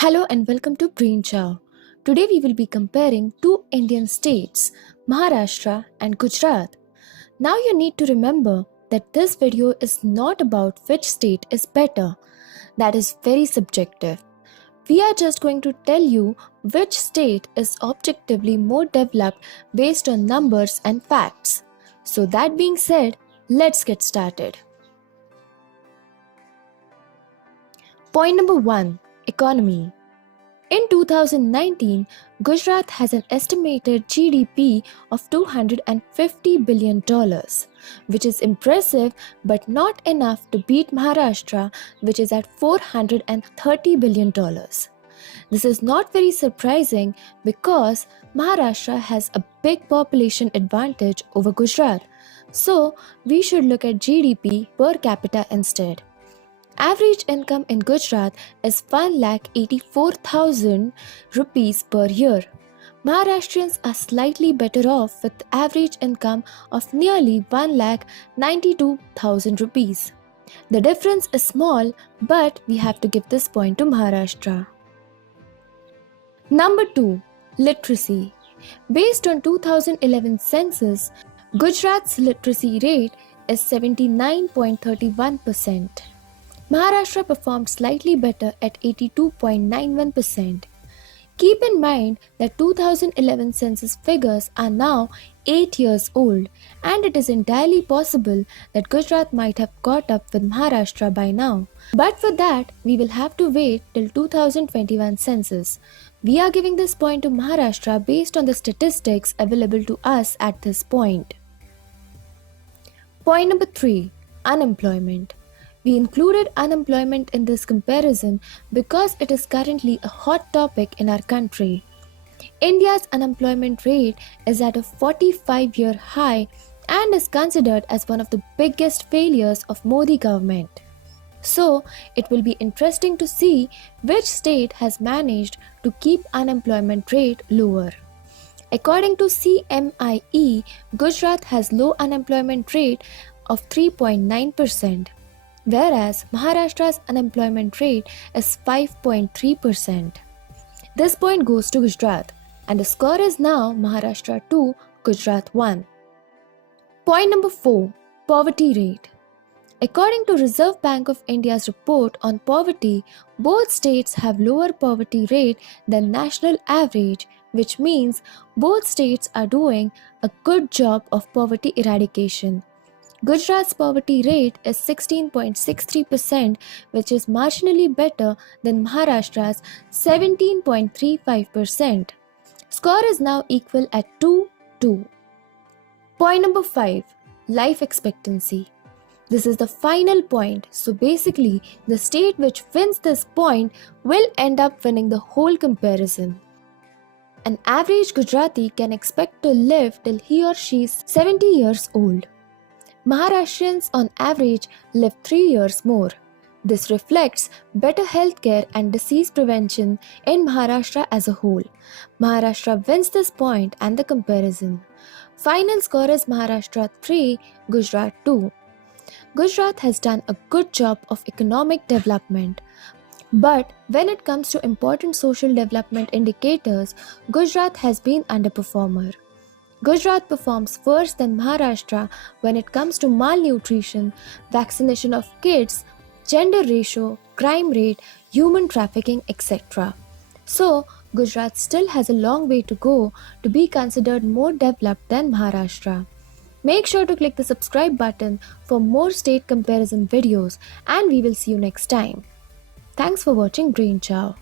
Hello and welcome to Green Chow. Today we will be comparing two Indian states, Maharashtra and Gujarat. Now you need to remember that this video is not about which state is better. That is very subjective. We are just going to tell you which state is objectively more developed based on numbers and facts. So that being said, let's get started. Point number 1. Economy. In 2019, Gujarat has an estimated GDP of $250 billion, which is impressive but not enough to beat Maharashtra, which is at $430 billion. This is not very surprising because Maharashtra has a big population advantage over Gujarat, so we should look at GDP per capita instead. Average income in Gujarat is 1,84,000 rupees per year. Maharashtrians are slightly better off with average income of nearly 1,92,000 rupees. The difference is small, but we have to give this point to Maharashtra. Number 2. Literacy. Based on 2011 census, Gujarat's literacy rate is 79.31%. Maharashtra performed slightly better at 82.91%. Keep in mind that 2011 census figures are now 8 years old, and it is entirely possible that Gujarat might have caught up with Maharashtra by now. But for that, we will have to wait till 2021 census. We are giving this point to Maharashtra based on the statistics available to us at this point. Point number 3. Unemployment. We included unemployment in this comparison because it is currently a hot topic in our country. India's unemployment rate is at a 45-year high and is considered as one of the biggest failures of Modi government. So, it will be interesting to see which state has managed to keep unemployment rate lower. According to CMIE, Gujarat has low unemployment rate of 3.9%. Whereas Maharashtra's unemployment rate is 5.3%. This point goes to Gujarat, and the score is now Maharashtra 2, Gujarat 1. Point number 4. Poverty rate. According to Reserve Bank of India's report on poverty, both states have lower poverty rate than national average, which means both states are doing a good job of poverty eradication. Gujarat's poverty rate is 16.63%, which is marginally better than Maharashtra's 17.35%. Score is now equal at 2-2. Point number 5. Life expectancy. This is the final point, so basically the state which wins this point will end up winning the whole comparison. An average Gujarati can expect to live till he or she is 70 years old. Maharashtrians on average live 3 years more. This reflects better healthcare and disease prevention in Maharashtra as a whole. Maharashtra wins this point and the comparison. Final score is Maharashtra 3, Gujarat 2. Gujarat has done a good job of economic development. But when it comes to important social development indicators, Gujarat has been underperformer. Gujarat performs worse than Maharashtra when it comes to malnutrition, vaccination of kids, gender ratio, crime rate, human trafficking, etc. So, Gujarat still has a long way to go to be considered more developed than Maharashtra. Make sure to click the subscribe button for more state comparison videos, and we will see you next time. Thanks for watching Green Chow.